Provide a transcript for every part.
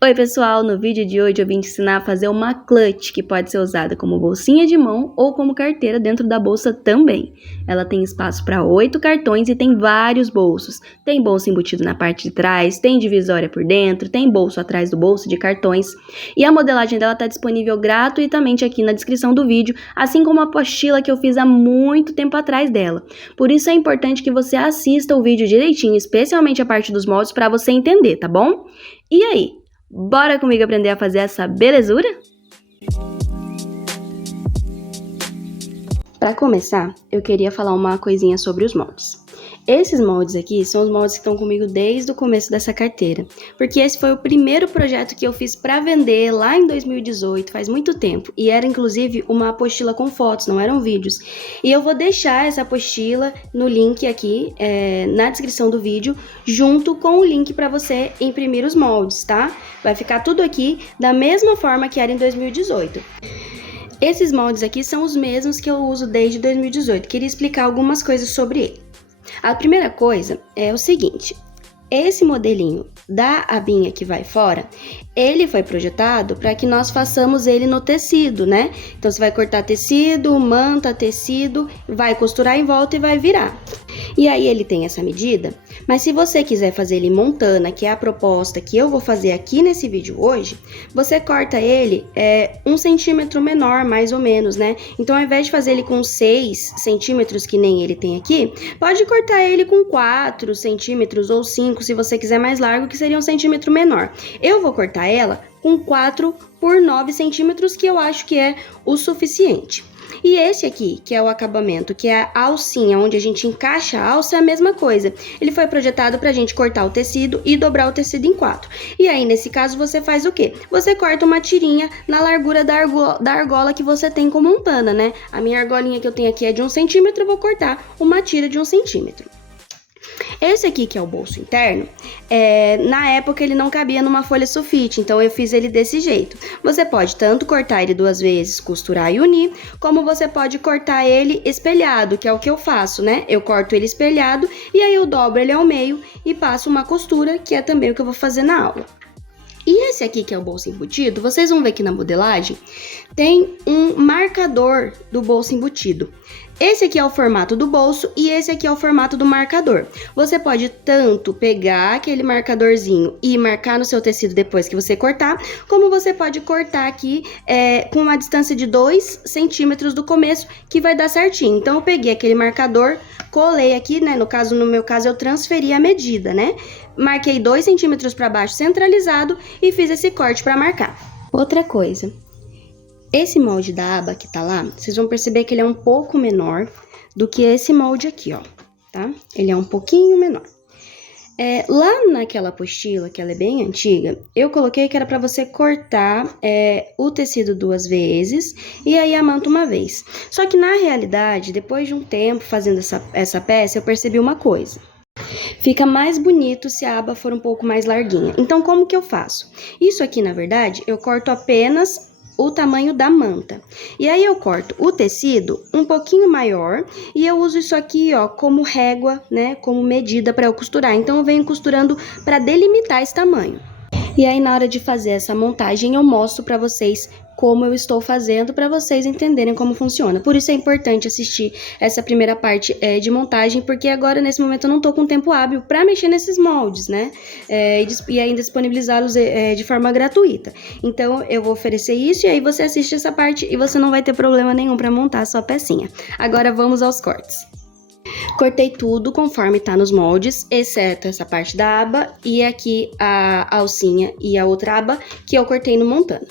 Oi pessoal, no vídeo de hoje eu vim te ensinar a fazer uma clutch que pode ser usada como bolsinha de mão ou como carteira dentro da bolsa também. Ela tem espaço para 8 cartões e tem vários bolsos. Tem bolso embutido na parte de trás, tem divisória por dentro, tem bolso atrás do bolso de cartões. E a modelagem dela está disponível gratuitamente aqui na descrição do vídeo, assim como a apostila que eu fiz há muito tempo atrás dela. Por isso é importante que você assista o vídeo direitinho, especialmente a parte dos moldes, para você entender, tá bom? E aí? Bora comigo aprender a fazer essa belezura? Para começar, eu queria falar uma coisinha sobre os moldes. Esses moldes aqui são os moldes que estão comigo desde o começo dessa carteira, porque esse foi o primeiro projeto que eu fiz para vender lá em 2018, faz muito tempo, e era inclusive uma apostila com fotos, não eram vídeos. E eu vou deixar essa apostila no link aqui, na descrição do vídeo, junto com o link para você imprimir os moldes, tá? Vai ficar tudo aqui da mesma forma que era em 2018. Esses moldes aqui são os mesmos que eu uso desde 2018, queria explicar algumas coisas sobre ele. A primeira coisa é o seguinte, esse modelinho da abinha que vai fora, ele foi projetado para que nós façamos ele no tecido, né? Então você vai cortar tecido, manta, tecido, vai costurar em volta e vai virar. E aí ele tem essa medida, mas se você quiser fazer ele montana, que é a proposta que eu vou fazer aqui nesse vídeo hoje, você corta ele 1 centímetro menor, mais ou menos, né? Então ao invés de fazer ele com 6 centímetros, que nem ele tem aqui, pode cortar ele com 4 centímetros ou 5, se você quiser mais largo, que seria 1 centímetro menor. Eu vou cortar ela com 4 por 9 centímetros, que eu acho que é o suficiente. E esse aqui, que é o acabamento, que é a alcinha, onde a gente encaixa a alça, é a mesma coisa. Ele foi projetado pra gente cortar o tecido e dobrar o tecido em 4. E aí, nesse caso, você faz o quê? Você corta uma tirinha na largura da argola que você tem com montana, né? A minha argolinha que eu tenho aqui é de 1 centímetro, eu vou cortar uma tira de 1 centímetro. Esse aqui, que é o bolso interno, na época ele não cabia numa folha sulfite, então eu fiz ele desse jeito. Você pode tanto cortar ele 2 vezes, costurar e unir, como você pode cortar ele espelhado, que é o que eu faço, né? Eu corto ele espelhado e aí eu dobro ele ao meio e passo uma costura, que é também o que eu vou fazer na aula. E esse aqui, que é o bolso embutido, vocês vão ver que na modelagem tem um marcador do bolso embutido. Esse aqui é o formato do bolso e esse aqui é o formato do marcador. Você pode tanto pegar aquele marcadorzinho e marcar no seu tecido depois que você cortar, como você pode cortar aqui com uma distância de 2 centímetros do começo, que vai dar certinho. Então eu peguei aquele marcador, colei aqui, né? No meu caso eu transferi a medida, né? Marquei 2 centímetros para baixo centralizado e fiz esse corte para marcar. Outra coisa, esse molde da aba que tá lá, vocês vão perceber que ele é um pouco menor do que esse molde aqui, ó, tá? Ele é um pouquinho menor. Lá naquela apostila, que ela é bem antiga, eu coloquei que era pra você cortar o tecido 2 vezes e aí a manta uma vez. Só que na realidade, depois de um tempo fazendo essa peça, eu percebi uma coisa. Fica mais bonito se a aba for um pouco mais larguinha. Então, como que eu faço? Isso aqui, na verdade, eu corto apenas o tamanho da manta. E aí eu corto o tecido um pouquinho maior e eu uso isso aqui, ó, como régua, né, como medida para eu costurar. Então eu venho costurando para delimitar esse tamanho. E aí na hora de fazer essa montagem eu mostro para vocês como eu estou fazendo, para vocês entenderem como funciona. Por isso é importante assistir essa primeira parte de montagem, porque agora nesse momento eu não tô com tempo hábil para mexer nesses moldes, né? E ainda disponibilizá-los de forma gratuita. Então eu vou oferecer isso e aí você assiste essa parte e você não vai ter problema nenhum para montar a sua pecinha. Agora vamos aos cortes. Cortei tudo conforme tá nos moldes, exceto essa parte da aba e aqui a alcinha e a outra aba que eu cortei no montana.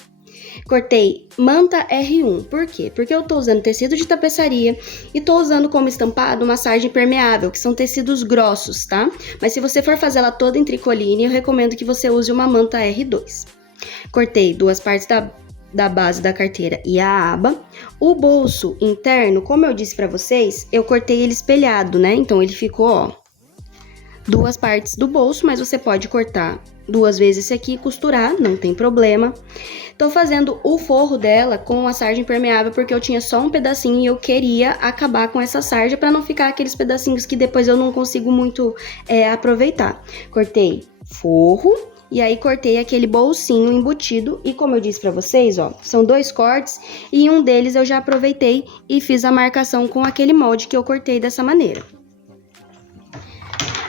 Cortei manta R1, por quê? Porque eu tô usando tecido de tapeçaria e tô usando como estampado uma sarja impermeável, que são tecidos grossos, tá? Mas se você for fazer ela toda em tricoline, eu recomendo que você use uma manta R2. Cortei 2 partes da base da carteira e a aba. O bolso interno, como eu disse pra vocês, eu cortei ele espelhado, né? Então ele ficou, ó, 2 partes do bolso, mas você pode cortar 2 vezes esse aqui e costurar, não tem problema. Tô fazendo o forro dela com a sarja impermeável porque eu tinha só um pedacinho e eu queria acabar com essa sarja para não ficar aqueles pedacinhos que depois eu não consigo muito aproveitar. Cortei forro E aí cortei aquele bolsinho embutido e como eu disse pra vocês, ó, são 2 cortes e em um deles eu já aproveitei e fiz a marcação com aquele molde que eu cortei dessa maneira.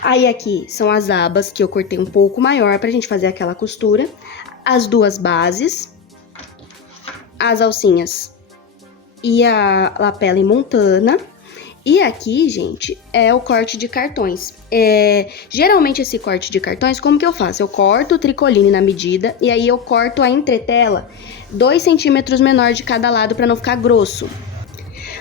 Aí aqui são as abas que eu cortei um pouco maior pra gente fazer aquela costura, as 2 bases, as alcinhas e a lapela em montana. E aqui, gente, é o corte de cartões. Geralmente esse corte de cartões, como que eu faço? Eu corto o tricoline na medida e aí eu corto a entretela 2 centímetros menor de cada lado para não ficar grosso.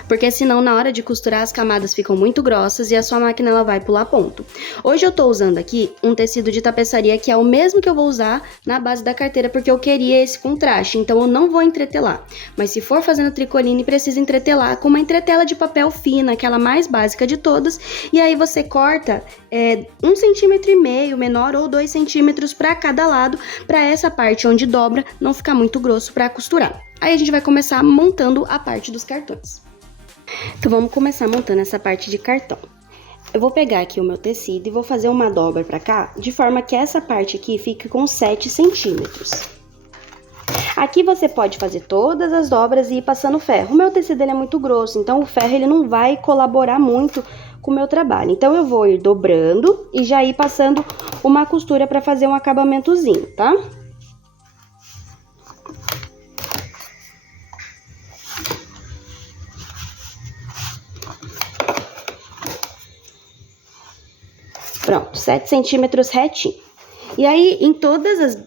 Porque senão na hora de costurar as camadas ficam muito grossas e a sua máquina ela vai pular ponto. Hoje eu tô usando aqui um tecido de tapeçaria que é o mesmo que eu vou usar na base da carteira porque eu queria esse contraste, então eu não vou entretelar. Mas se for fazendo tricoline, precisa entretelar com uma entretela de papel fina, aquela mais básica de todas, e aí você corta 1,5 centímetro menor ou 2 centímetros para cada lado, para essa parte onde dobra não ficar muito grosso para costurar. Aí a gente vai começar montando a parte dos cartões. Então, vamos começar montando essa parte de cartão. Eu vou pegar aqui o meu tecido e vou fazer uma dobra pra cá, de forma que essa parte aqui fique com 7 centímetros. Aqui você pode fazer todas as dobras e ir passando ferro. O meu tecido ele é muito grosso, então o ferro ele não vai colaborar muito com o meu trabalho. Então, eu vou ir dobrando e já ir passando uma costura pra fazer um acabamentozinho, tá? Pronto, 7 centímetros retinho. E aí, em todas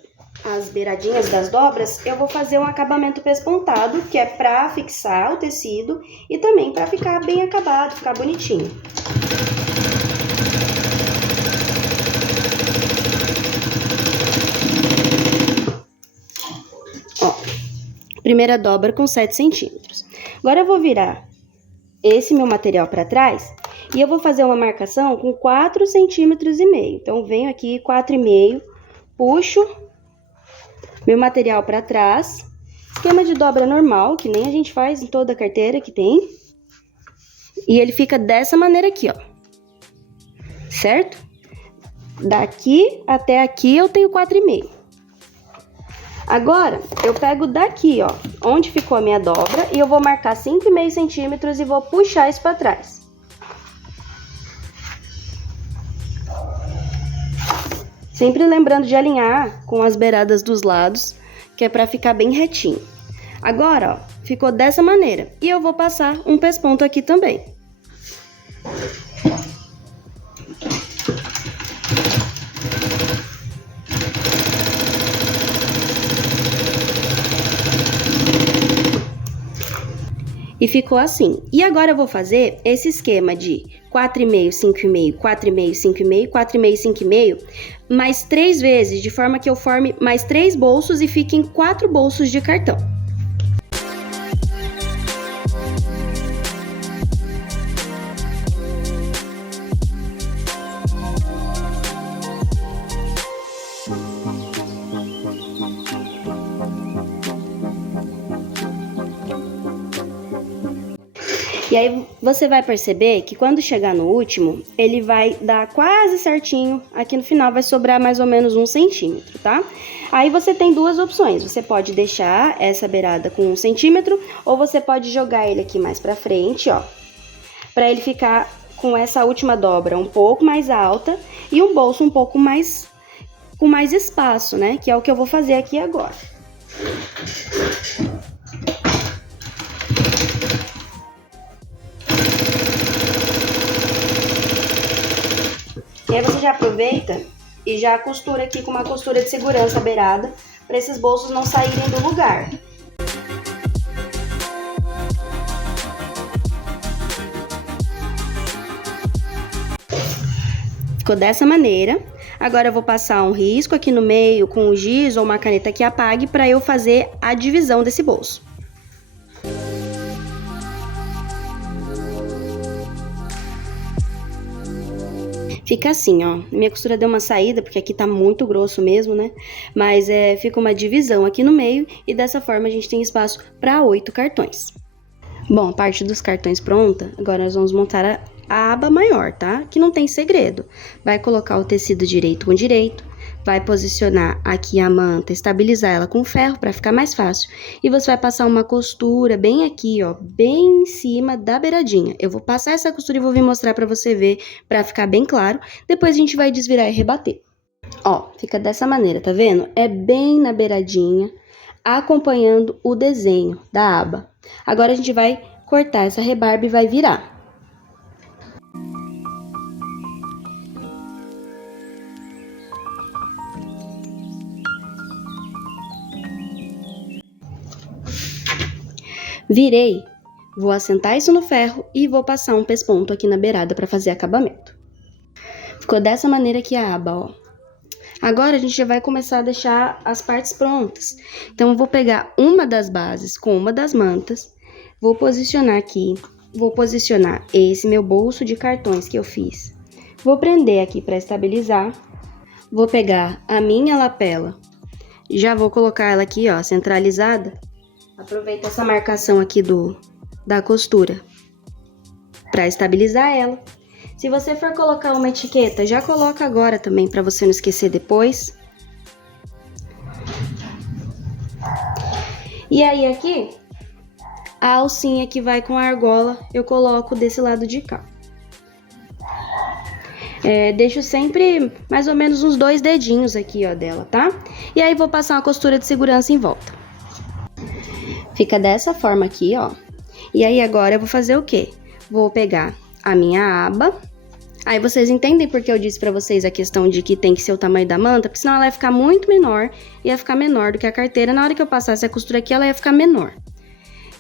as beiradinhas das dobras, eu vou fazer um acabamento pespontado, que é pra fixar o tecido e também pra ficar bem acabado, ficar bonitinho. Ó, primeira dobra com 7 centímetros. Agora eu vou virar esse meu material pra trás e eu vou fazer uma marcação com 4,5 centímetros. Então, venho aqui, 4,5, puxo meu material para trás. Esquema de dobra normal, que nem a gente faz em toda a carteira que tem. E ele fica dessa maneira aqui, ó. Certo? Daqui até aqui eu tenho 4,5. Agora, eu pego daqui, ó, onde ficou a minha dobra, e eu vou marcar 5,5 centímetros e vou puxar isso para trás. Sempre lembrando de alinhar com as beiradas dos lados, que é para ficar bem retinho. Agora, ó, ficou dessa maneira. E eu vou passar um pesponto aqui também. E ficou assim. E agora eu vou fazer esse esquema de 4,5, 5,5, 4,5, 5,5, 4,5, 5,5, mais 3 vezes, de forma que eu forme mais 3 bolsos e fiquem 4 bolsos de cartão. E aí você vai perceber que quando chegar no último, ele vai dar quase certinho, aqui no final vai sobrar mais ou menos 1 centímetro, tá? Aí você tem 2 opções, você pode deixar essa beirada com 1 centímetro, ou você pode jogar ele aqui mais pra frente, ó, pra ele ficar com essa última dobra um pouco mais alta e um bolso um pouco mais, com mais espaço, né? Que é o que eu vou fazer aqui agora. E aí você já aproveita e já costura aqui com uma costura de segurança beirada, para esses bolsos não saírem do lugar. Ficou dessa maneira. Agora eu vou passar um risco aqui no meio com o giz ou uma caneta que apague para eu fazer a divisão desse bolso. Fica assim, ó, minha costura deu uma saída, porque aqui tá muito grosso mesmo, né? Mas fica uma divisão aqui no meio e dessa forma a gente tem espaço para 8 cartões. Bom, a parte dos cartões pronta, agora nós vamos montar a aba maior, tá? Que não tem segredo. Vai colocar o tecido direito com direito, vai posicionar aqui a manta, estabilizar ela com ferro para ficar mais fácil. E você vai passar uma costura bem aqui, ó, bem em cima da beiradinha. Eu vou passar essa costura e vou vir mostrar para você ver, para ficar bem claro. Depois a gente vai desvirar e rebater. Ó, fica dessa maneira, tá vendo? É bem na beiradinha, acompanhando o desenho da aba. Agora a gente vai cortar essa rebarba e vai virar. Virei, vou assentar isso no ferro e vou passar um pesponto aqui na beirada para fazer acabamento. Ficou dessa maneira aqui a aba, ó. Agora a gente já vai começar a deixar as partes prontas. Então eu vou pegar uma das bases com uma das mantas, vou posicionar aqui, vou posicionar esse meu bolso de cartões que eu fiz. Vou prender aqui para estabilizar, vou pegar a minha lapela, já vou colocar ela aqui, ó, centralizada. Aproveita essa marcação aqui da costura para estabilizar ela. Se você for colocar uma etiqueta, já coloca agora também para você não esquecer depois. E aí aqui, a alcinha que vai com a argola, eu coloco desse lado de cá. Deixo sempre mais ou menos uns 2 dedinhos aqui, ó, dela, tá? E aí vou passar uma costura de segurança em volta. Fica dessa forma aqui, ó. E aí agora eu vou fazer o quê? Vou pegar a minha aba. Aí vocês entendem porque eu disse pra vocês a questão de que tem que ser o tamanho da manta? Porque senão ela ia ficar muito menor, ia ficar menor do que a carteira. Na hora que eu passasse a costura aqui, ela ia ficar menor.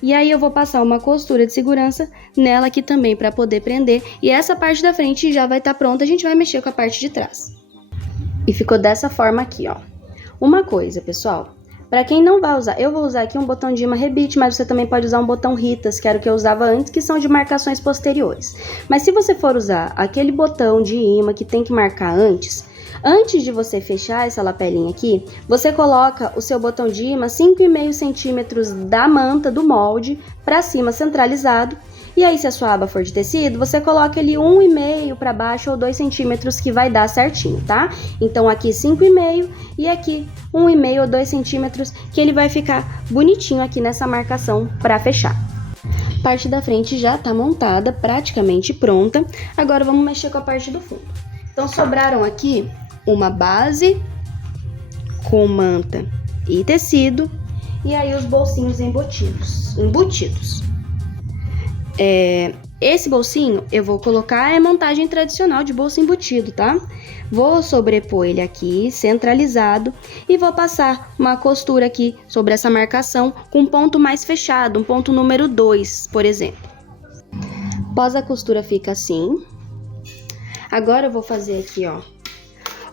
E aí eu vou passar uma costura de segurança nela aqui também pra poder prender. E essa parte da frente já vai estar pronta, a gente vai mexer com a parte de trás. E ficou dessa forma aqui, ó. Uma coisa, pessoal. Para quem não vai usar, eu vou usar aqui um botão de imã rebite, mas você também pode usar um botão Ritas, que era o que eu usava antes, que são de marcações posteriores. Mas se você for usar aquele botão de imã que tem que marcar antes de você fechar essa lapelinha aqui, você coloca o seu botão de imã 5,5 centímetros da manta, do molde, para cima centralizado. E aí, se a sua aba for de tecido, você coloca ele 1,5 para baixo ou 2 centímetros que vai dar certinho, tá? Então, aqui 5,5 e aqui 1,5 ou 2 centímetros, que ele vai ficar bonitinho aqui nessa marcação para fechar. A parte da frente já tá montada, praticamente pronta. Agora, vamos mexer com a parte do fundo. Então, sobraram aqui uma base com manta e tecido, e aí os bolsinhos embutidos. Esse bolsinho eu vou colocar montagem tradicional de bolso embutido, tá? Vou sobrepor ele aqui, centralizado, e vou passar uma costura aqui sobre essa marcação com um ponto mais fechado, um ponto número 2, por exemplo. Após a costura fica assim. Agora eu vou fazer aqui, ó,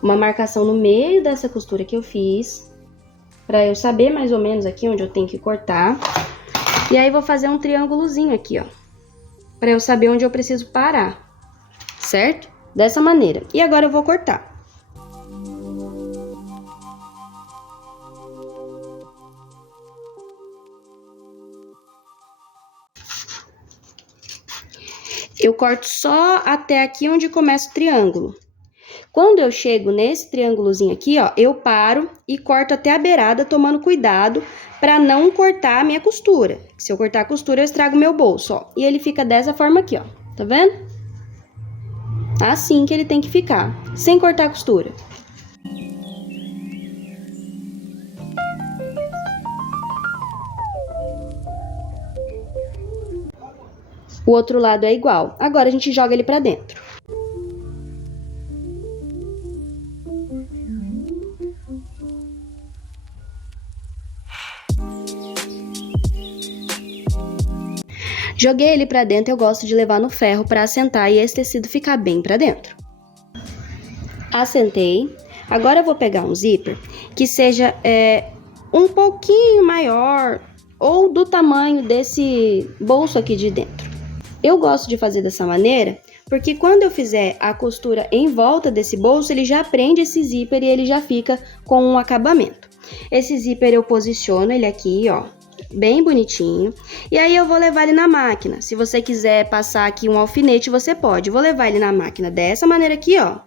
uma marcação no meio dessa costura que eu fiz, para eu saber mais ou menos aqui onde eu tenho que cortar. E aí vou fazer um triângulozinho aqui, ó, para eu saber onde eu preciso parar, certo? Dessa maneira. E agora eu vou cortar. Eu corto só até aqui onde começa o triângulo. Quando eu chego nesse triângulozinho aqui, ó, eu paro e corto até a beirada, tomando cuidado para não cortar a minha costura. Se eu cortar a costura, eu estrago meu bolso, ó. E ele fica dessa forma aqui, ó. Tá vendo? Assim que ele tem que ficar, sem cortar a costura. O outro lado é igual. Agora a gente joga ele para dentro. Joguei ele pra dentro, eu gosto de levar no ferro pra assentar e esse tecido ficar bem pra dentro. Assentei. Agora eu vou pegar um zíper que seja um pouquinho maior ou do tamanho desse bolso aqui de dentro. Eu gosto de fazer dessa maneira porque quando eu fizer a costura em volta desse bolso, ele já prende esse zíper e ele já fica com um acabamento. Esse zíper eu posiciono ele aqui, ó, bem bonitinho. E aí eu vou levar ele na máquina. Se você quiser passar aqui um alfinete, você pode. Vou levar ele na máquina dessa maneira aqui, ó.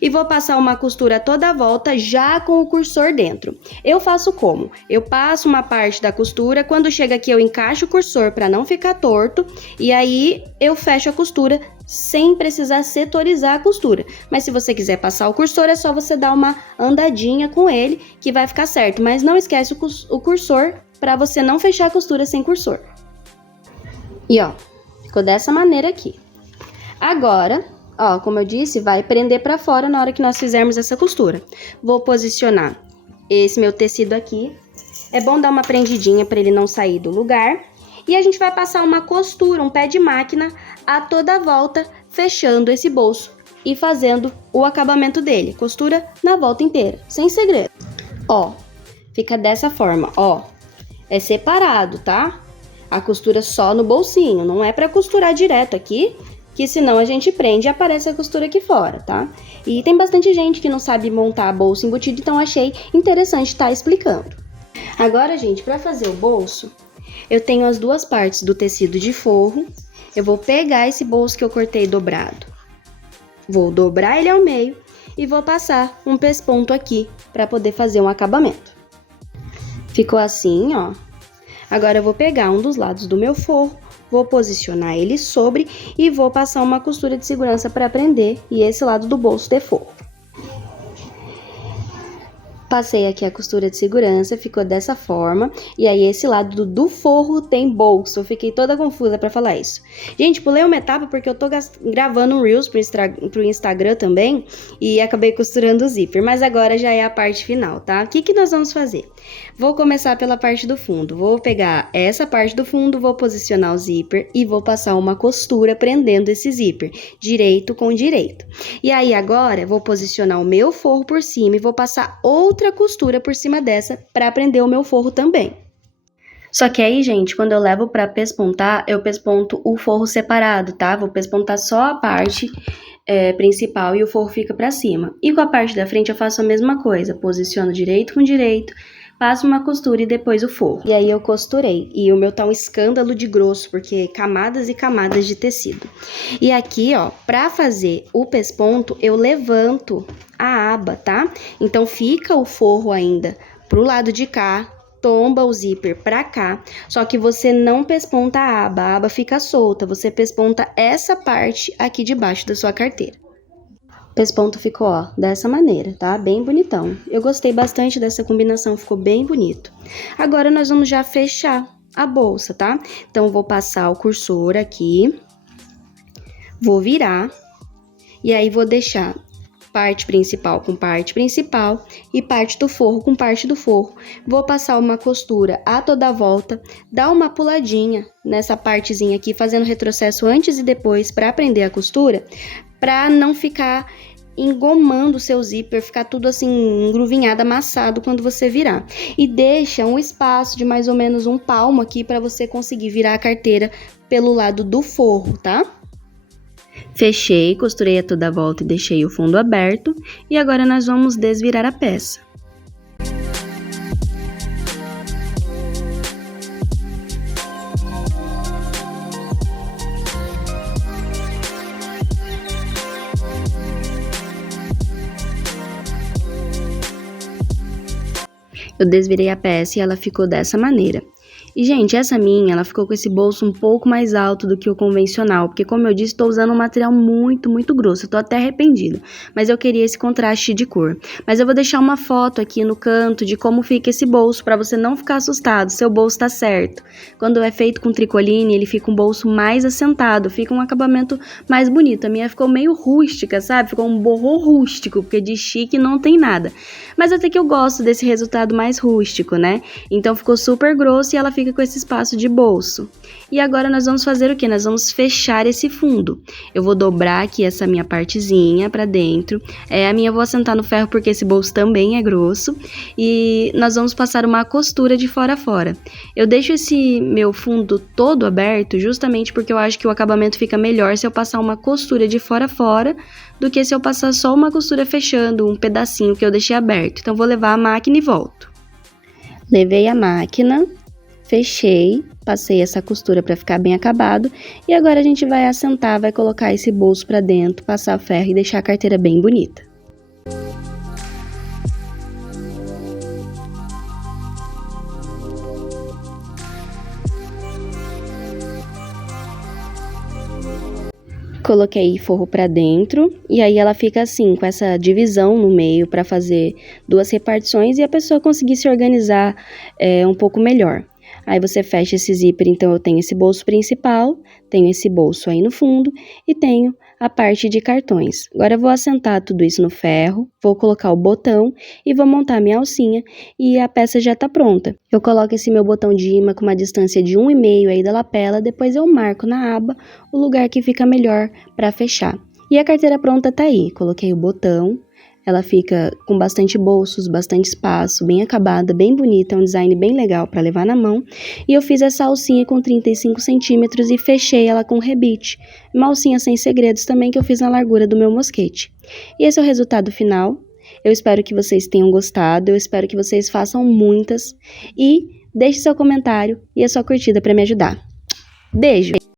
E vou passar uma costura toda a volta já com o cursor dentro. Eu faço como? Eu passo uma parte da costura, quando chega aqui eu encaixo o cursor para não ficar torto e aí eu fecho a costura sem precisar setorizar a costura. Mas se você quiser passar o cursor, é só você dar uma andadinha com ele que vai ficar certo. Mas não esquece o cursor para você não fechar a costura sem cursor. E ó, ficou dessa maneira aqui. Agora, ó, como eu disse, vai prender para fora na hora que nós fizermos essa costura. Vou posicionar esse meu tecido aqui. É bom dar uma prendidinha para ele não sair do lugar. E a gente vai passar uma costura, um pé de máquina a toda volta, fechando esse bolso e fazendo o acabamento dele. Costura na volta inteira, sem segredo. Ó, fica dessa forma, ó. É separado, tá? A costura só no bolsinho, não é para costurar direto aqui, que senão a gente prende e aparece a costura aqui fora, tá? E tem bastante gente que não sabe montar a bolsa embutida, então achei interessante estar explicando. Agora, gente, para fazer o bolso, eu tenho as duas partes do tecido de forro. Eu vou pegar esse bolso que eu cortei dobrado, vou dobrar ele ao meio e vou passar um pesponto aqui para poder fazer um acabamento. Ficou assim, ó. Agora eu vou pegar um dos lados do meu forro, vou posicionar ele sobre e vou passar uma costura de segurança para prender e esse lado do bolso ter forro. Passei aqui a costura de segurança, ficou dessa forma. E aí, esse lado do forro tem bolso. Eu fiquei toda confusa pra falar isso. Gente, pulei uma etapa porque eu tô gravando um Reels pro Instagram também. E acabei costurando o zíper. Mas agora já é a parte final, tá? O que nós vamos fazer? Vou começar pela parte do fundo. Vou pegar essa parte do fundo, vou posicionar o zíper e vou passar uma costura prendendo esse zíper, direito com direito. E aí, agora, vou posicionar o meu forro por cima e vou passar outra costura por cima dessa para prender o meu forro também. Só que aí, gente, quando eu levo para pespontar, eu pesponto o forro separado, tá? Vou pespontar só a parte principal e o forro fica para cima. E com a parte da frente eu faço a mesma coisa, posiciono direito com direito, passo uma costura e depois o forro. E aí eu costurei. E o meu tá um escândalo de grosso, porque camadas e camadas de tecido. E aqui, ó, pra fazer o pesponto, eu levanto a aba, tá? Então fica o forro ainda pro lado de cá, tomba o zíper pra cá, só que você não pesponta a aba fica solta, você pesponta essa parte aqui de baixo da sua carteira. O pesponto ficou, ó, dessa maneira, tá? Bem bonitão. Eu gostei bastante dessa combinação, ficou bem bonito. Agora, nós vamos já fechar a bolsa, tá? Então, vou passar o cursor aqui, vou virar, e aí vou deixar parte principal com parte principal e parte do forro com parte do forro. Vou passar uma costura a toda a volta, dar uma puladinha nessa partezinha aqui, fazendo retrocesso antes e depois para prender a costura, para não ficar engomando o seu zíper, ficar tudo assim engruvinhado, amassado quando você virar. E deixa um espaço de mais ou menos um palmo aqui para você conseguir virar a carteira pelo lado do forro, tá? Fechei, costurei a toda a volta e deixei o fundo aberto. E agora nós vamos desvirar a peça. Eu desvirei a peça e ela ficou dessa maneira. E, gente, essa minha, ela ficou com esse bolso um pouco mais alto do que o convencional, porque, como eu disse, estou usando um material muito, muito grosso, eu tô até arrependida, mas eu queria esse contraste de cor. Mas eu vou deixar uma foto aqui no canto de como fica esse bolso, para você não ficar assustado, seu bolso tá certo. Quando é feito com tricoline, ele fica um bolso mais assentado, fica um acabamento mais bonito. A minha ficou meio rústica, sabe? Ficou um borrô rústico, porque de chique não tem nada. Mas até que eu gosto desse resultado mais rústico, né? Então ficou super grosso e ela fica com esse espaço de bolso. E agora nós vamos fazer o quê? Nós vamos fechar esse fundo. Eu vou dobrar aqui essa minha partezinha pra dentro. A minha eu vou assentar no ferro porque esse bolso também é grosso. E nós vamos passar uma costura de fora a fora. Eu deixo esse meu fundo todo aberto justamente porque eu acho que o acabamento fica melhor se eu passar uma costura de fora a fora do que se eu passar só uma costura fechando um pedacinho que eu deixei aberto. Então, vou levar a máquina e volto. Levei a máquina, fechei, passei essa costura para ficar bem acabado. E agora a gente vai assentar, vai colocar esse bolso para dentro, passar ferro e deixar a carteira bem bonita. Coloquei forro pra dentro e aí ela fica assim, com essa divisão no meio para fazer 2 repartições e a pessoa conseguir se organizar um pouco melhor. Aí você fecha esse zíper, então eu tenho esse bolso principal, tenho esse bolso aí no fundo e tenho a parte de cartões. Agora eu vou assentar tudo isso no ferro, vou colocar o botão e vou montar minha alcinha e a peça já tá pronta. Eu coloco esse meu botão de imã com uma distância de 1,5 aí da lapela, depois eu marco na aba o lugar que fica melhor para fechar. E a carteira pronta tá aí, coloquei o botão. Ela fica com bastante bolsos, bastante espaço, bem acabada, bem bonita, é um design bem legal para levar na mão. E eu fiz essa alcinha com 35 centímetros e fechei ela com rebite. Uma alcinha sem segredos também que eu fiz na largura do meu mosquete. E esse é o resultado final. Eu espero que vocês tenham gostado, eu espero que vocês façam muitas. E deixe seu comentário e a sua curtida para me ajudar. Beijo!